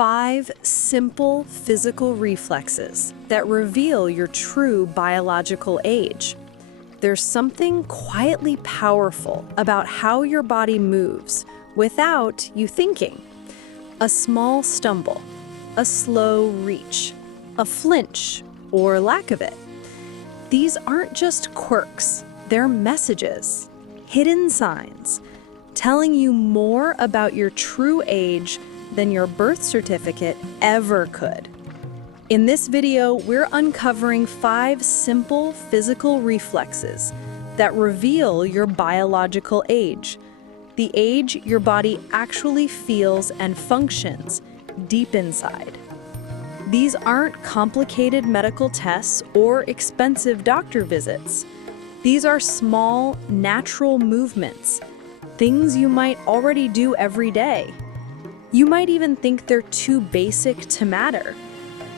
5 simple physical reflexes that reveal your true biological age. There's something quietly powerful about how your body moves without you thinking. A small stumble, a slow reach, a flinch, or lack of it. These aren't just quirks, they're messages, hidden signs, telling you more about your true age than your birth certificate ever could. In this video, we're uncovering 5 simple physical reflexes that reveal your biological age, the age your body actually feels and functions deep inside. These aren't complicated medical tests or expensive doctor visits. These are small, natural movements, things you might already do every day. You might even think they're too basic to matter.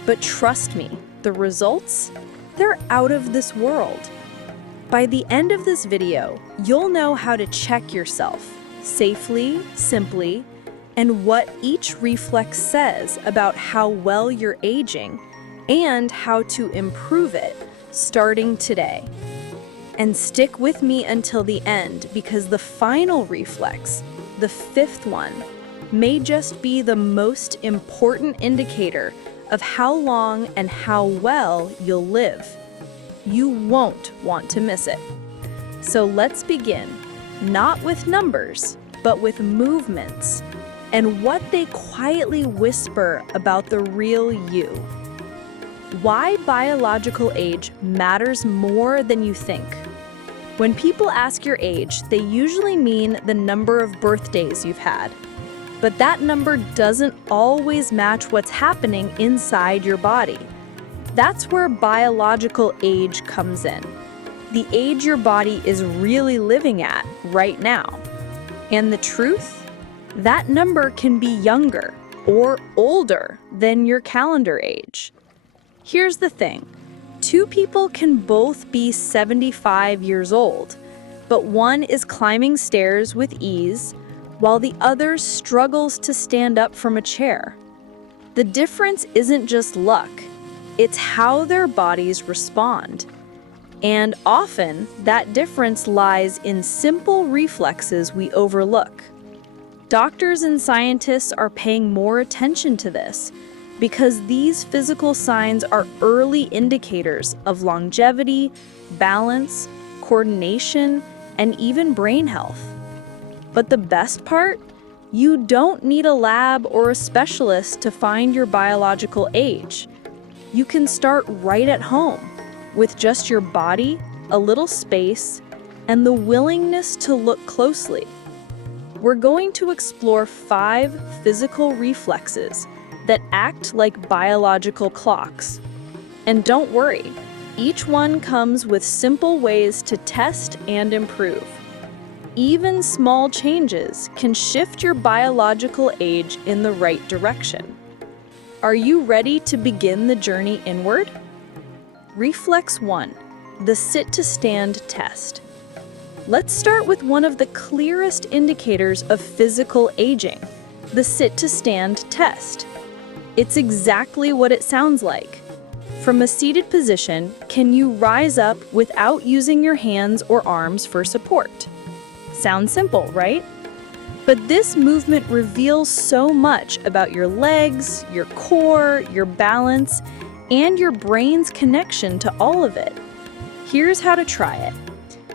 But trust me, the results, they're out of this world. By the end of this video, you'll know how to check yourself safely, simply, and what each reflex says about how well you're aging and how to improve it starting today. And stick with me until the end because the final reflex, the 5th one, may just be the most important indicator of how long and how well you'll live. You won't want to miss it. So let's begin, not with numbers, but with movements and what they quietly whisper about the real you. Why biological age matters more than you think. When people ask your age, they usually mean the number of birthdays you've had. But that number doesn't always match what's happening inside your body. That's where biological age comes in. The age your body is really living at right now. And the truth? That number can be younger or older than your calendar age. Here's the thing. 2 people can both be 75 years old, but one is climbing stairs with ease, while the other struggles to stand up from a chair. The difference isn't just luck, it's how their bodies respond. And often, that difference lies in simple reflexes we overlook. Doctors and scientists are paying more attention to this because these physical signs are early indicators of longevity, balance, coordination, and even brain health. But the best part? You don't need a lab or a specialist to find your biological age. You can start right at home with just your body, a little space, and the willingness to look closely. We're going to explore 5 physical reflexes that act like biological clocks. And don't worry, each one comes with simple ways to test and improve. Even small changes can shift your biological age in the right direction. Are you ready to begin the journey inward? Reflex 1, the sit-to-stand test. Let's start with one of the clearest indicators of physical aging, the sit-to-stand test. It's exactly what it sounds like. From a seated position, can you rise up without using your hands or arms for support? Sounds simple, right? But this movement reveals so much about your legs, your core, your balance, and your brain's connection to all of it. Here's how to try it.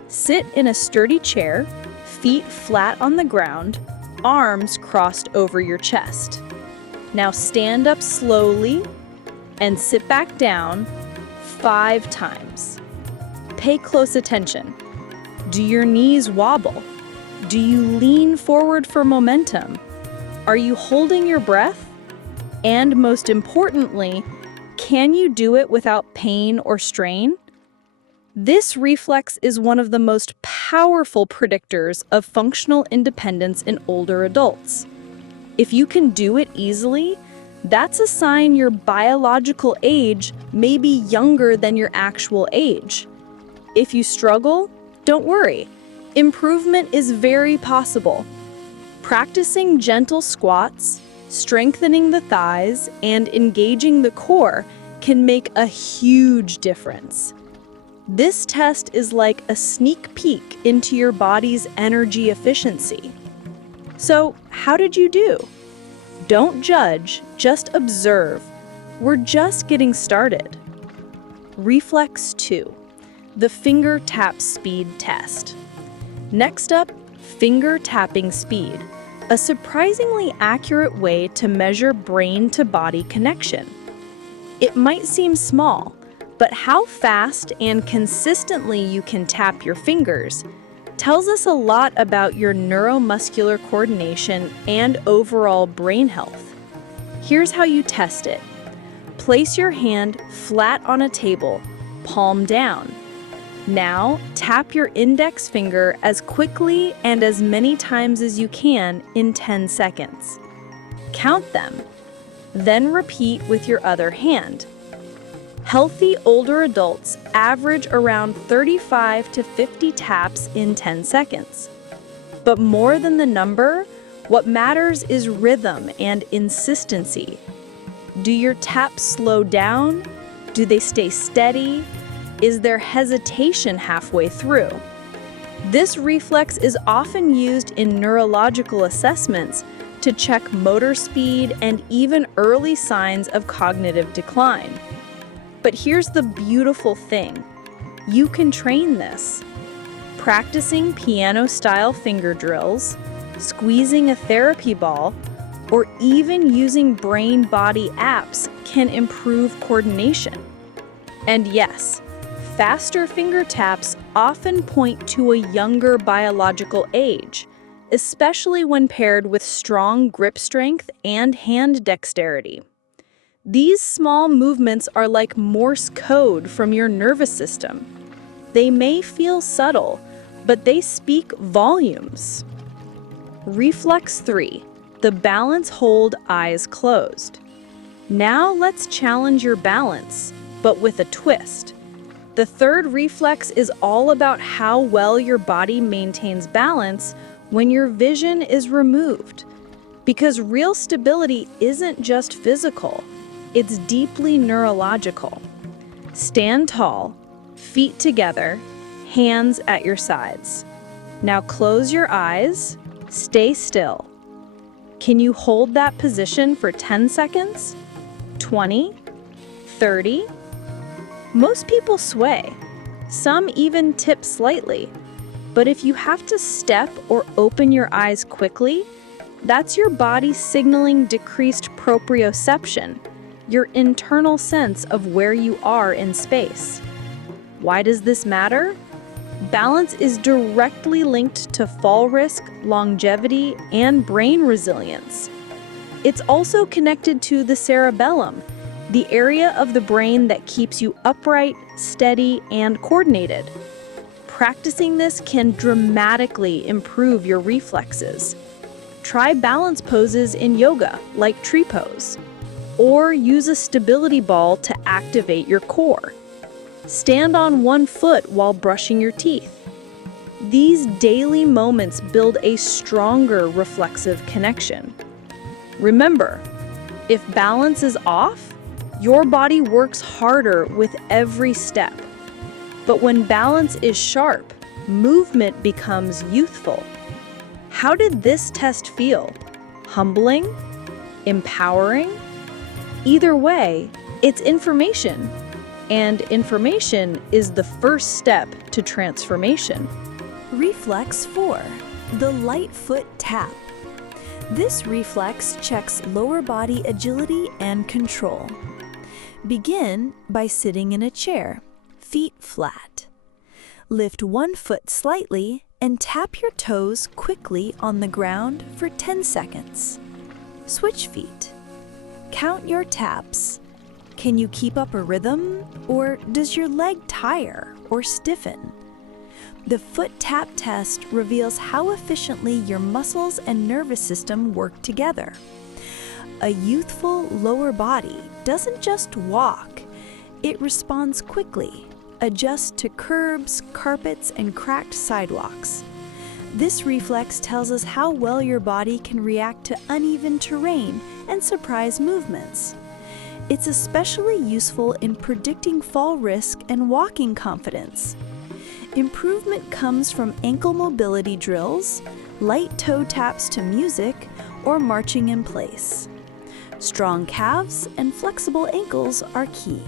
Sit in a sturdy chair, feet flat on the ground, arms crossed over your chest. Now stand up slowly and sit back down 5 times. Pay close attention. Do your knees wobble? Do you lean forward for momentum? Are you holding your breath? And most importantly, can you do it without pain or strain? This reflex is one of the most powerful predictors of functional independence in older adults. If you can do it easily, that's a sign your biological age may be younger than your actual age. If you struggle, don't worry. Improvement is very possible. Practicing gentle squats, Strengthening the thighs and engaging the core can make a huge difference. This test is like a sneak peek into your body's energy efficiency. So, how did you do? Don't judge, just observe. We're just getting started. Reflex 2, the finger tap speed test. Next up, finger tapping speed, a surprisingly accurate way to measure brain-to-body connection. It might seem small, but how fast and consistently you can tap your fingers tells us a lot about your neuromuscular coordination and overall brain health. Here's how you test it. Place your hand flat on a table, palm down. Now, tap your index finger as quickly and as many times as you can in 10 seconds. Count them. Then repeat with your other hand. Healthy older adults average around 35 to 50 taps in 10 seconds. But more than the number, what matters is rhythm and insistency. Do your taps slow down? Do they stay steady? Is there hesitation halfway through? This reflex is often used in neurological assessments to check motor speed and even early signs of cognitive decline. But here's the beautiful thing. You can train this. Practicing piano-style finger drills, squeezing a therapy ball, or even using brain-body apps can improve coordination. And yes, faster finger taps often point to a younger biological age, especially when paired with strong grip strength and hand dexterity. These small movements are like Morse code from your nervous system. They may feel subtle, but they speak volumes. Reflex 3, the balance hold eyes closed. Now let's challenge your balance, but with a twist. The third reflex is all about how well your body maintains balance when your vision is removed. Because real stability isn't just physical, it's deeply neurological. Stand tall, feet together, hands at your sides. Now close your eyes, stay still. Can you hold that position for 10 seconds? 20? 30? Most people sway. Some even tip slightly. But if you have to step or open your eyes quickly, that's your body signaling decreased proprioception, your internal sense of where you are in space. Why does this matter? Balance is directly linked to fall risk, longevity, and brain resilience. It's also connected to the cerebellum, the area of the brain that keeps you upright, steady, and coordinated. Practicing this can dramatically improve your reflexes. Try balance poses in yoga, like tree pose, or use a stability ball to activate your core. Stand on one foot while brushing your teeth. These daily moments build a stronger reflexive connection. Remember, if balance is off, your body works harder with every step. But when balance is sharp, movement becomes youthful. How did this test feel? Humbling? Empowering? Either way, it's information. And information is the first step to transformation. Reflex 4, the light foot tap. This reflex checks lower body agility and control. Begin by sitting in a chair, feet flat. Lift one foot slightly and tap your toes quickly on the ground for 10 seconds. Switch feet. Count your taps. Can you keep up a rhythm, or does your leg tire or stiffen? The foot tap test reveals how efficiently your muscles and nervous system work together. A youthful lower body doesn't just walk, it responds quickly, adjusts to curbs, carpets, and cracked sidewalks. This reflex tells us how well your body can react to uneven terrain and surprise movements. It's especially useful in predicting fall risk and walking confidence. Improvement comes from ankle mobility drills, light toe taps to music, or marching in place. Strong calves and flexible ankles are key.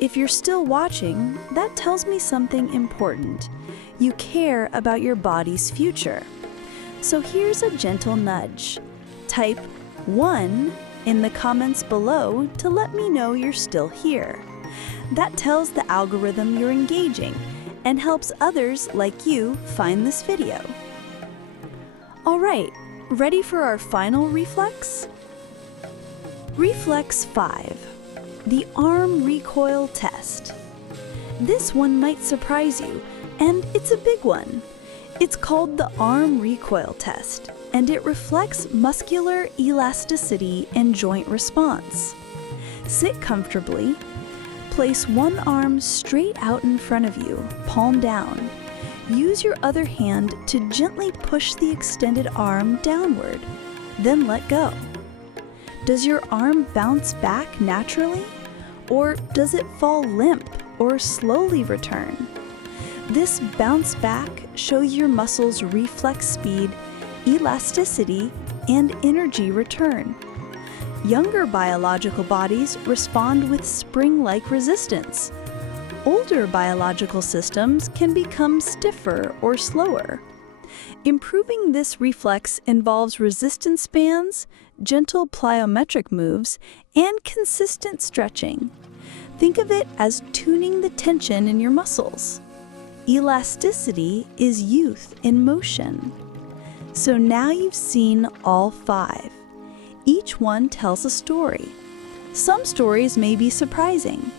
If you're still watching, that tells me something important. You care about your body's future. So here's a gentle nudge. Type 1 in the comments below to let me know you're still here. That tells the algorithm you're engaging and helps others like you find this video. All right, ready for our final reflex? Reflex 5, the arm recoil test. This one might surprise you, and it's a big one. It's called the arm recoil test, and it reflects muscular elasticity and joint response. Sit comfortably. Place one arm straight out in front of you, palm down. Use your other hand to gently push the extended arm downward, then let go. Does your arm bounce back naturally, or does it fall limp or slowly return? This bounce back shows your muscles' reflex speed, elasticity, and energy return. Younger biological bodies respond with spring-like resistance. Older biological systems can become stiffer or slower. Improving this reflex involves resistance bands, gentle plyometric moves, and consistent stretching. Think of it as tuning the tension in your muscles. Elasticity is youth in motion. So now you've seen all 5. Each one tells a story. Some stories may be surprising.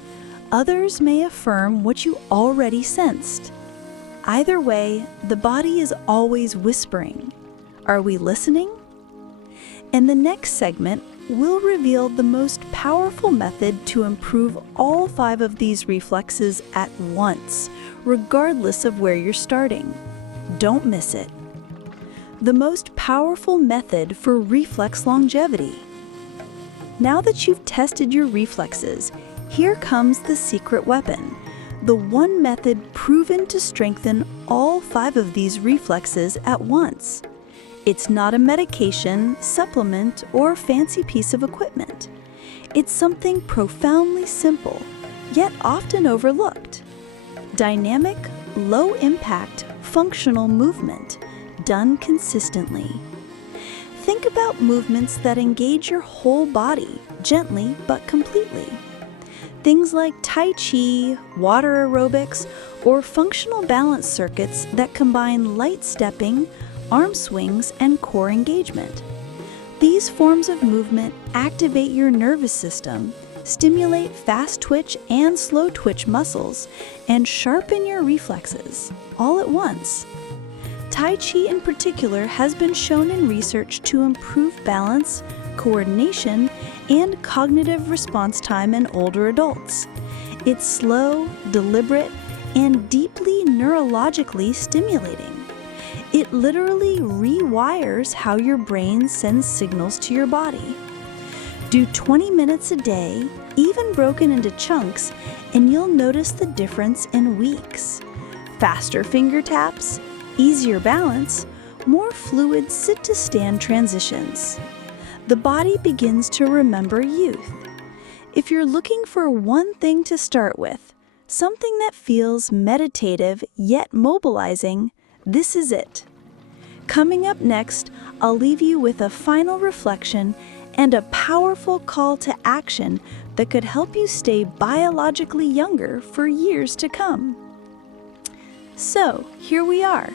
Others may affirm what you already sensed. Either way, the body is always whispering. Are we listening? In the next segment, we'll reveal the most powerful method to improve all 5 of these reflexes at once, regardless of where you're starting. Don't miss it. The most powerful method for reflex longevity. Now that you've tested your reflexes, here comes the secret weapon, the one method proven to strengthen all 5 of these reflexes at once. It's not a medication, supplement, or fancy piece of equipment. It's something profoundly simple, yet often overlooked. Dynamic, low-impact, functional movement, done consistently. Think about movements that engage your whole body, gently but completely. Things like Tai Chi, water aerobics, or functional balance circuits that combine light stepping, arm swings, and core engagement. These forms of movement activate your nervous system, stimulate fast twitch and slow twitch muscles, and sharpen your reflexes, all at once. Tai Chi in particular has been shown in research to improve balance, coordination, and cognitive response time in older adults. It's slow, deliberate, and deeply neurologically stimulating. It literally rewires how your brain sends signals to your body. Do 20 minutes a day, even broken into chunks, and you'll notice the difference in weeks. Faster finger taps, easier balance, more fluid sit-to-stand transitions. The body begins to remember youth. If you're looking for one thing to start with, something that feels meditative yet mobilizing, this is it. Coming up next, I'll leave you with a final reflection and a powerful call to action that could help you stay biologically younger for years to come. So, here we are.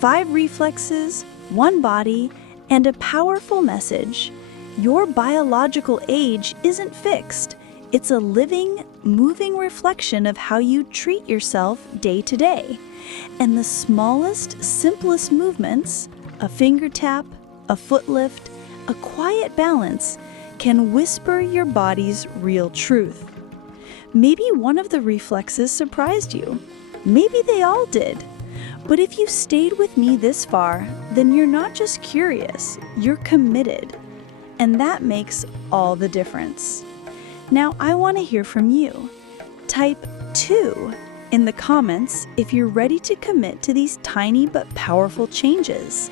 5 reflexes, 1 body, and a powerful message. Your biological age isn't fixed. It's a living, moving reflection of how you treat yourself day to day. And the smallest, simplest movements, a finger tap, a foot lift, a quiet balance, can whisper your body's real truth. Maybe one of the reflexes surprised you. Maybe they all did. But if you stayed with me this far, then you're not just curious, you're committed. And that makes all the difference. Now I want to hear from you. Type 2 in the comments if you're ready to commit to these tiny but powerful changes.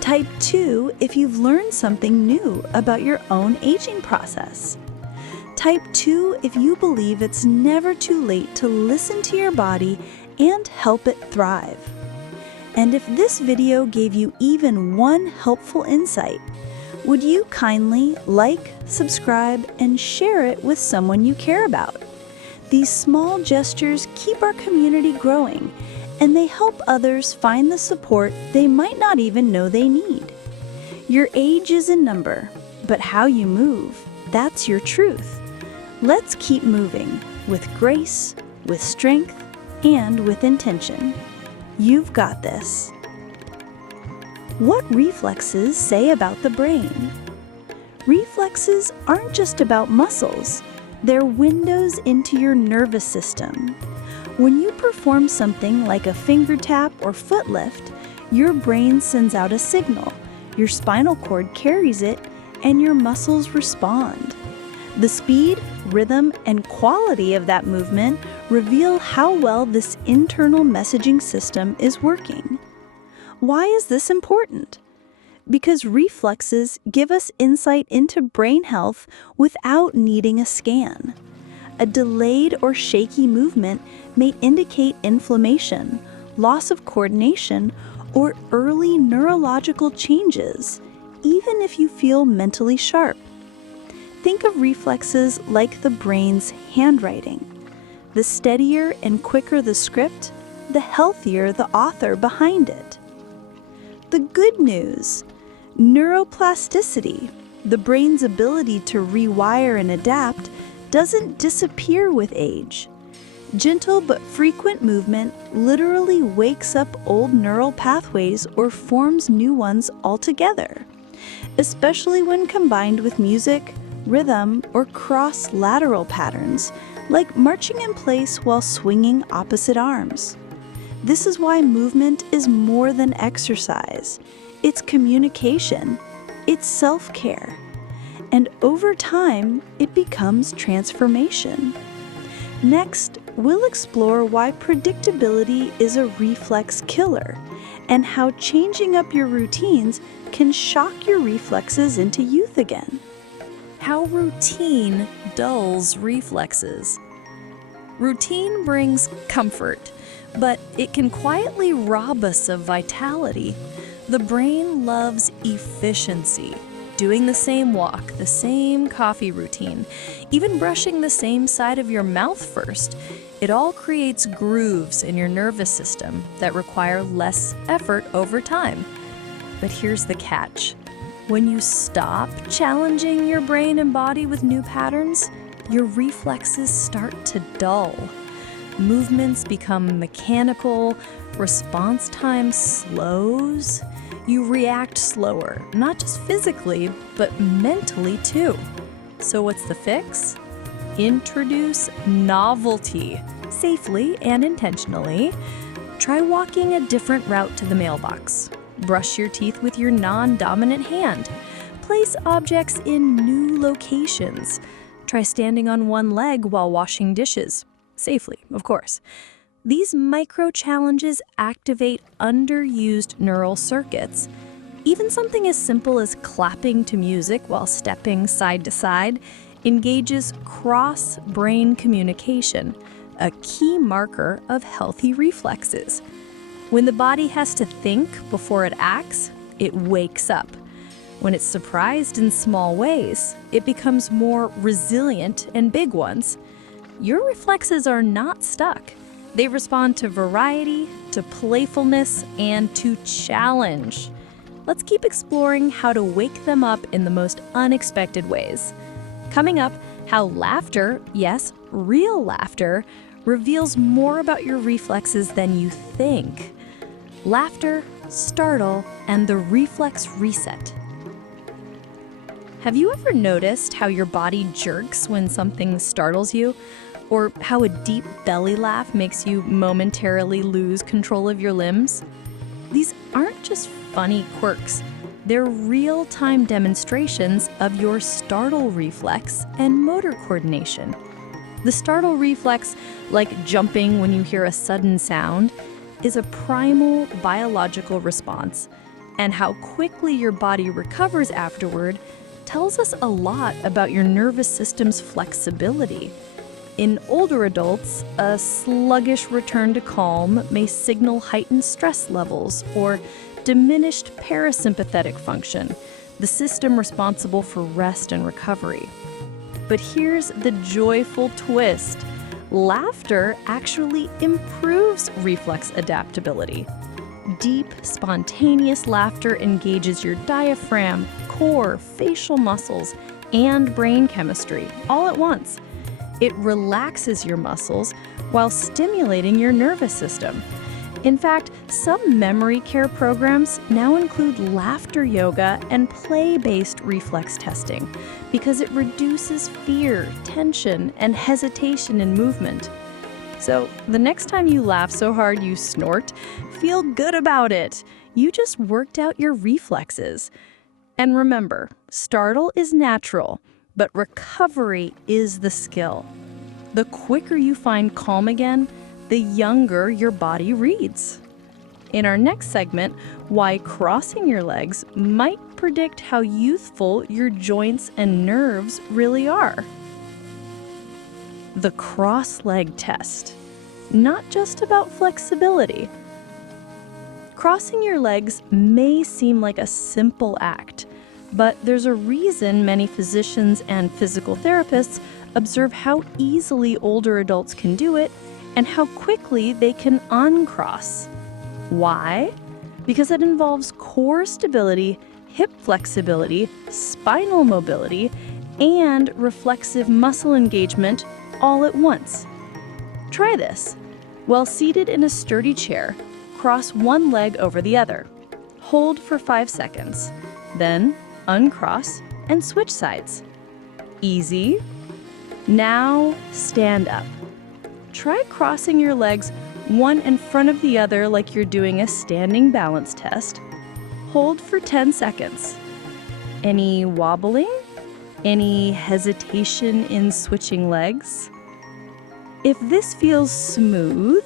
Type 2 if you've learned something new about your own aging process. Type 2 if you believe it's never too late to listen to your body and help it thrive. And if this video gave you even one helpful insight, would you kindly like, subscribe, and share it with someone you care about? These small gestures keep our community growing, and they help others find the support they might not even know they need. Your age is a number, but how you move, that's your truth. Let's keep moving with grace, with strength, and with intention. You've got this. What reflexes say about the brain? Reflexes aren't just about muscles. They're windows into your nervous system. When you perform something like a finger tap or foot lift, your brain sends out a signal, your spinal cord carries it, and your muscles respond. The speed, rhythm, and quality of that movement reveal how well this internal messaging system is working. Why is this important? Because reflexes give us insight into brain health without needing a scan. A delayed or shaky movement may indicate inflammation, loss of coordination, or early neurological changes, even if you feel mentally sharp. Think of reflexes like the brain's handwriting. The steadier and quicker the script, the healthier the author behind it. The good news: neuroplasticity, the brain's ability to rewire and adapt, doesn't disappear with age. Gentle but frequent movement literally wakes up old neural pathways or forms new ones altogether, especially when combined with music, rhythm, or cross-lateral patterns, like marching in place while swinging opposite arms. This is why movement is more than exercise. It's communication. It's self-care. And over time, it becomes transformation. Next, we'll explore why predictability is a reflex killer and how changing up your routines can shock your reflexes into youth again. How routine dulls reflexes. Routine brings comfort, but it can quietly rob us of vitality. The brain loves efficiency. Doing the same walk, the same coffee routine, even brushing the same side of your mouth first. It all creates grooves in your nervous system that require less effort over time. But here's the catch. When you stop challenging your brain and body with new patterns, your reflexes start to dull. Movements become mechanical, response time slows. You react slower, not just physically, but mentally too. So what's the fix? Introduce novelty, safely and intentionally. Try walking a different route to the mailbox. Brush your teeth with your non-dominant hand. Place objects in new locations. Try standing on one leg while washing dishes. Safely, of course. These micro-challenges activate underused neural circuits. Even something as simple as clapping to music while stepping side to side engages cross-brain communication, a key marker of healthy reflexes. When the body has to think before it acts, it wakes up. When it's surprised in small ways, it becomes more resilient in big ones. Your reflexes are not stuck. They respond to variety, to playfulness, and to challenge. Let's keep exploring how to wake them up in the most unexpected ways. Coming up, how laughter, yes, real laughter, reveals more about your reflexes than you think. Laughter, startle, and the reflex reset. Have you ever noticed how your body jerks when something startles you? or how a deep belly laugh makes you momentarily lose control of your limbs. These aren't just funny quirks. They're real-time demonstrations of your startle reflex and motor coordination. The startle reflex, like jumping when you hear a sudden sound, is a primal biological response, and how quickly your body recovers afterward tells us a lot about your nervous system's flexibility. In older adults, a sluggish return to calm may signal heightened stress levels or diminished parasympathetic function, the system responsible for rest and recovery. But here's the joyful twist. Laughter actually improves reflex adaptability. Deep, spontaneous laughter engages your diaphragm, core, facial muscles, and brain chemistry all at once. It relaxes your muscles while stimulating your nervous system. In fact, some memory care programs now include laughter yoga and play-based reflex testing because it reduces fear, tension, and hesitation in movement. So the next time you laugh so hard you snort, feel good about it. You just worked out your reflexes. And remember, startle is natural, but recovery is the skill. The quicker you find calm again, the younger your body reads. In our next segment, why crossing your legs might predict how youthful your joints and nerves really are. The cross-leg test. Not just about flexibility. Crossing your legs may seem like a simple act, but there's a reason many physicians and physical therapists observe how easily older adults can do it and how quickly they can uncross. Why? Because it involves core stability, hip flexibility, spinal mobility, and reflexive muscle engagement all at once. Try this. While seated in a sturdy chair, cross one leg over the other. Hold for 5 seconds. Then uncross and switch sides. Easy. Now stand up. Try crossing your legs one in front of the other like you're doing a standing balance test. Hold for 10 seconds. Any wobbling? Any hesitation in switching legs? If this feels smooth,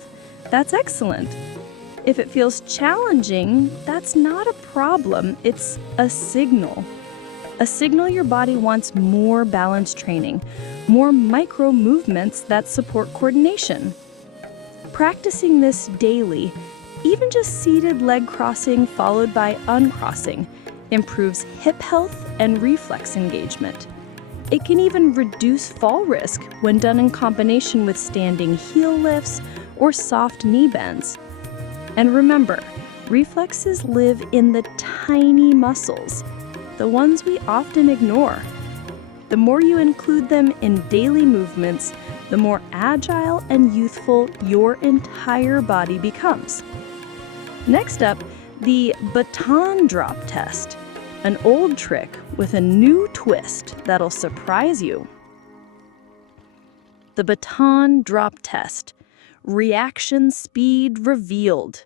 that's excellent. If it feels challenging, that's not a problem, it's a signal. A signal your body wants more balance training, more micro movements that support coordination. Practicing this daily, even just seated leg crossing followed by uncrossing, improves hip health and reflex engagement. It can even reduce fall risk when done in combination with standing heel lifts or soft knee bends. And remember, reflexes live in the tiny muscles, the ones we often ignore. The more you include them in daily movements, the more agile and youthful your entire body becomes. Next up, the baton drop test, an old trick with a new twist that'll surprise you. The baton drop test, reaction speed revealed.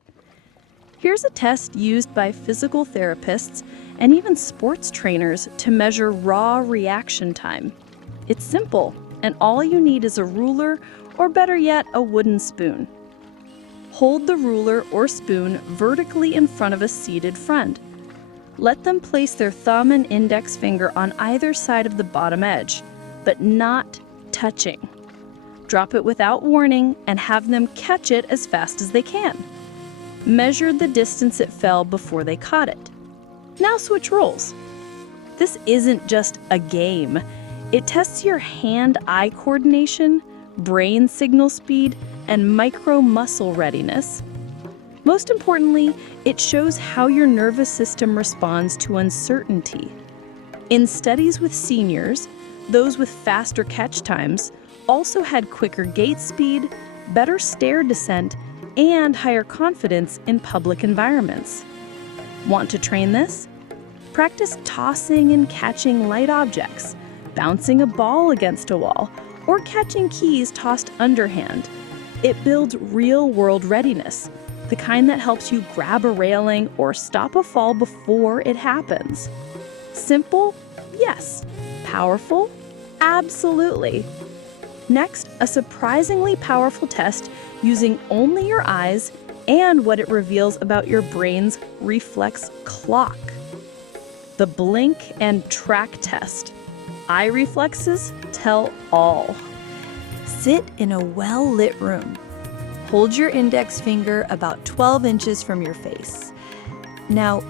Here's a test used by physical therapists and even sports trainers to measure raw reaction time. It's simple, and all you need is a ruler, or better yet, a wooden spoon. Hold the ruler or spoon vertically in front of a seated friend. Let them place their thumb and index finger on either side of the bottom edge, but not touching. Drop it without warning and have them catch it as fast as they can. Measure the distance it fell before they caught it. Now switch roles. This isn't just a game. It tests your hand-eye coordination, brain signal speed, and micro-muscle readiness. Most importantly, it shows how your nervous system responds to uncertainty. In studies with seniors, those with faster catch times also had quicker gait speed, better stair descent, and higher confidence in public environments. Want to train this? Practice tossing and catching light objects, bouncing a ball against a wall, or catching keys tossed underhand. It builds real-world readiness, the kind that helps you grab a railing or stop a fall before it happens. Simple? Yes. Powerful? Absolutely. Next, a surprisingly powerful test using only your eyes and what it reveals about your brain's reflex clock. The blink and track test. Eye reflexes tell all. Sit in a well-lit room. Hold your index finger about 12 inches from your face. Now,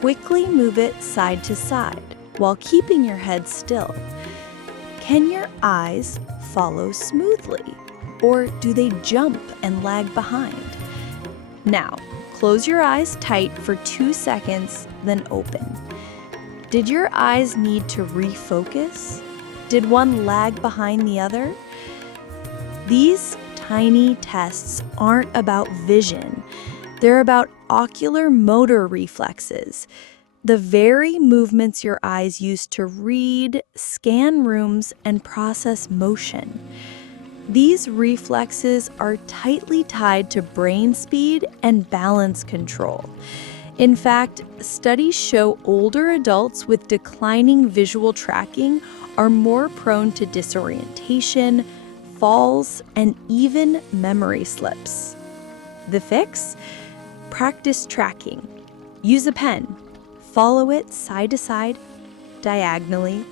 quickly move it side to side while keeping your head still. Can your eyes follow smoothly, or do they jump and lag behind? Now, close your eyes tight for 2 seconds, then open. Did your eyes need to refocus? Did one lag behind the other? These tiny tests aren't about vision. They're about ocular motor reflexes, the very movements your eyes use to read, scan rooms, and process motion. These reflexes are tightly tied to brain speed and balance control. In fact, studies show older adults with declining visual tracking are more prone to disorientation, falls, and even memory slips. The fix? Practice tracking. Use a pen. Follow it side to side, diagonally,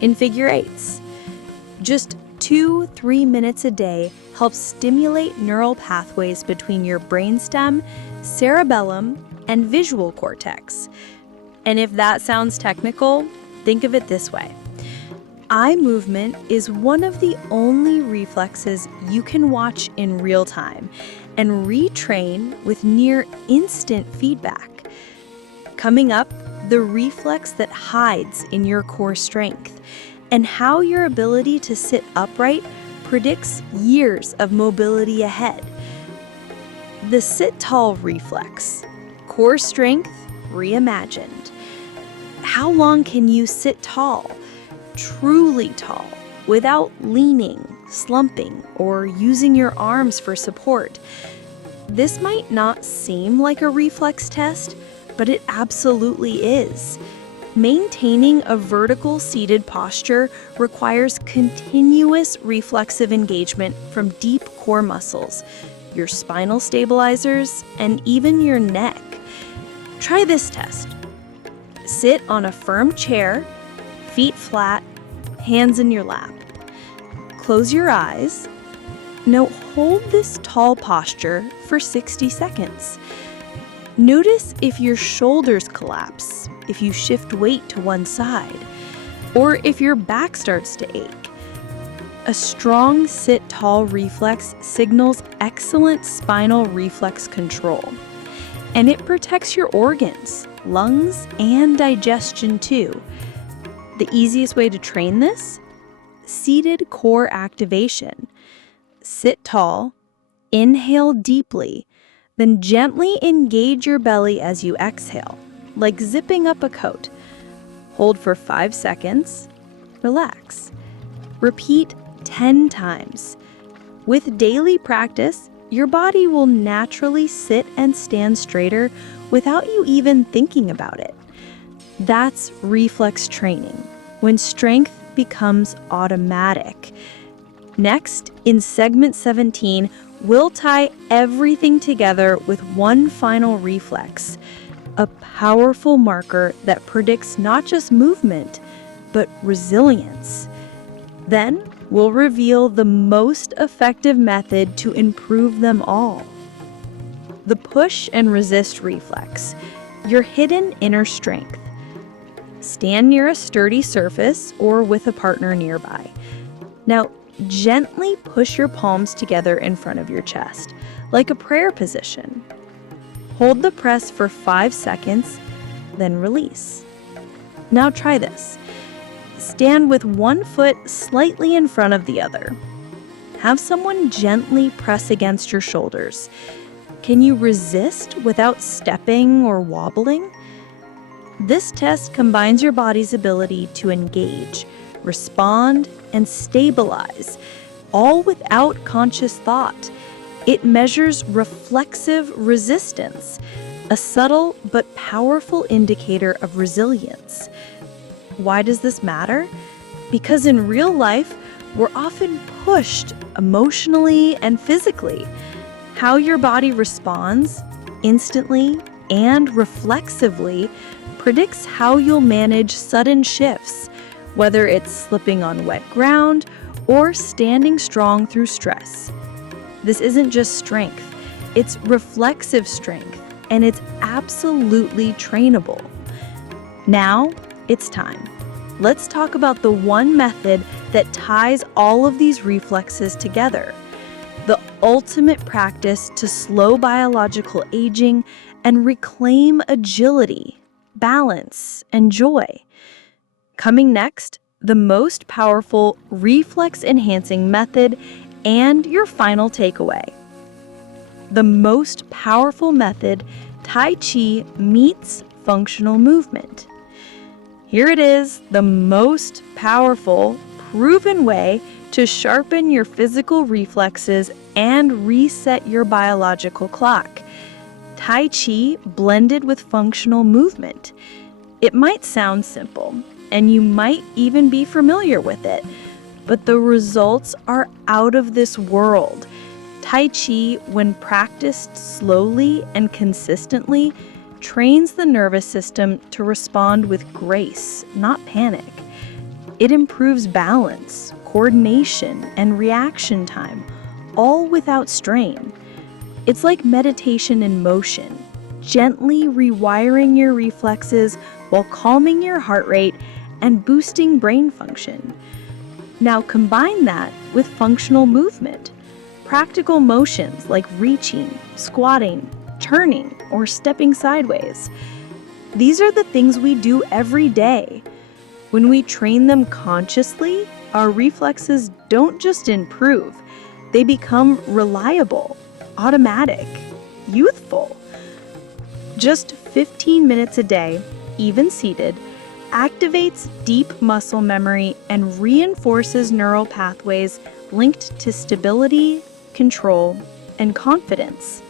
in figure eights. Just 2-3 minutes a day helps stimulate neural pathways between your brainstem, cerebellum, and visual cortex. And if that sounds technical, think of it this way. Eye movement is one of the only reflexes you can watch in real time and retrain with near instant feedback. Coming up, the reflex that hides in your core strength and how your ability to sit upright predicts years of mobility ahead. The sit tall reflex, core strength reimagined. How long can you sit tall, truly tall, without leaning, slumping, or using your arms for support? This might not seem like a reflex test, but it absolutely is. Maintaining a vertical seated posture requires continuous reflexive engagement from deep core muscles, your spinal stabilizers, and even your neck. Try this test. Sit on a firm chair, feet flat, hands in your lap. Close your eyes. Now hold this tall posture for 60 seconds. Notice if your shoulders collapse, if you shift weight to one side, or if your back starts to ache. A strong sit tall reflex signals excellent spinal reflex control, and it protects your organs, lungs, and digestion too. The easiest way to train this? Seated core activation. Sit tall, inhale deeply, then gently engage your belly as you exhale, like zipping up a coat. Hold for 5 seconds. Relax. Repeat 10 times. With daily practice, your body will naturally sit and stand straighter without you even thinking about it. That's reflex training, when strength becomes automatic. Next, in segment 17, we'll tie everything together with one final reflex, a powerful marker that predicts not just movement, but resilience. Then, we'll reveal the most effective method to improve them all. The push and resist reflex, your hidden inner strength. Stand near a sturdy surface or with a partner nearby. Now, gently push your palms together in front of your chest, like a prayer position. Hold the press for 5 seconds, then release. Now try this. Stand with one foot slightly in front of the other. Have someone gently press against your shoulders. Can you resist without stepping or wobbling? This test combines your body's ability to engage, respond, and stabilize, all without conscious thought. It measures reflexive resistance, a subtle but powerful indicator of resilience. Why does this matter? Because in real life, we're often pushed emotionally and physically. How your body responds, instantly and reflexively, predicts how you'll manage sudden shifts, whether it's slipping on wet ground or standing strong through stress. This isn't just strength, it's reflexive strength, and it's absolutely trainable. Now, it's time. Let's talk about the one method that ties all of these reflexes together. The ultimate practice to slow biological aging and reclaim agility, balance, and joy. Coming next, the most powerful reflex-enhancing method and your final takeaway. The most powerful method, Tai Chi meets functional movement. Here it is, the most powerful, proven way to sharpen your physical reflexes and reset your biological clock. Tai Chi blended with functional movement. It might sound simple, and you might even be familiar with it, but the results are out of this world. Tai Chi, when practiced slowly and consistently, trains the nervous system to respond with grace, not panic. It improves balance, coordination, and reaction time, all without strain. It's like meditation in motion, gently rewiring your reflexes while calming your heart rate and boosting brain function. Now combine that with functional movement, practical motions like reaching, squatting, turning, or stepping sideways. These are the things we do every day. When we train them consciously, our reflexes don't just improve, they become reliable, automatic, youthful. Just 15 minutes a day, even seated, activates deep muscle memory and reinforces neural pathways linked to stability, control, and confidence.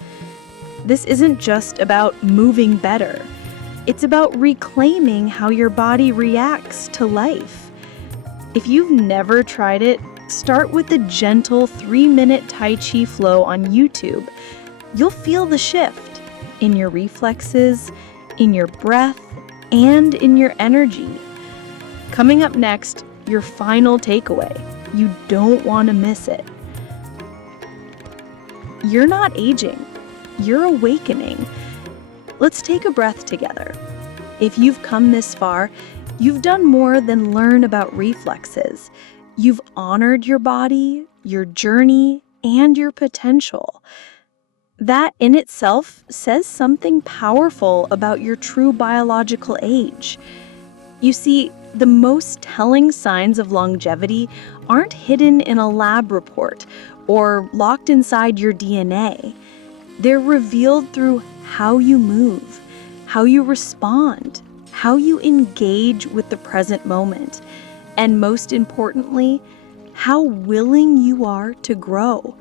This isn't just about moving better. It's about reclaiming how your body reacts to life. If you've never tried it, start with a gentle 3-minute Tai Chi flow on YouTube. You'll feel the shift in your reflexes, in your breath, and in your energy. Coming up next, your final takeaway. You don't want to miss it. You're not aging. You're awakening. Let's take a breath together. If you've come this far, you've done more than learn about reflexes. You've honored your body, your journey, and your potential. That in itself says something powerful about your true biological age. You see, the most telling signs of longevity aren't hidden in a lab report or locked inside your DNA. They're revealed through how you move, how you respond, how you engage with the present moment, and most importantly, how willing you are to grow.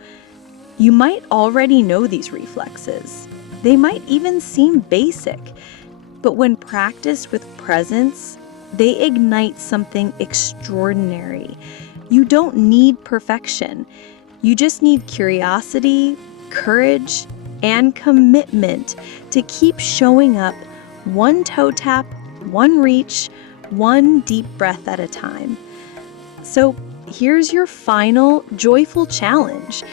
You might already know these reflexes. They might even seem basic, but when practiced with presence, they ignite something extraordinary. You don't need perfection. You just need curiosity, courage, and commitment to keep showing up one toe tap, one reach, one deep breath at a time. So here's your final joyful challenge.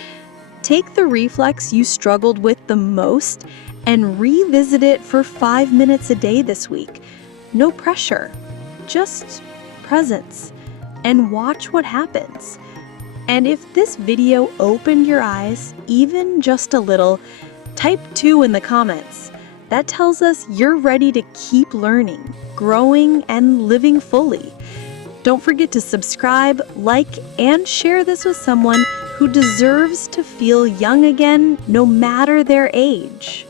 Take the reflex you struggled with the most and revisit it for 5 minutes a day this week. No pressure, just presence, and watch what happens. And if this video opened your eyes, even just a little, type 2 in the comments. That tells us you're ready to keep learning, growing, and living fully. Don't forget to subscribe, like, and share this with someone who deserves to feel young again, no matter their age.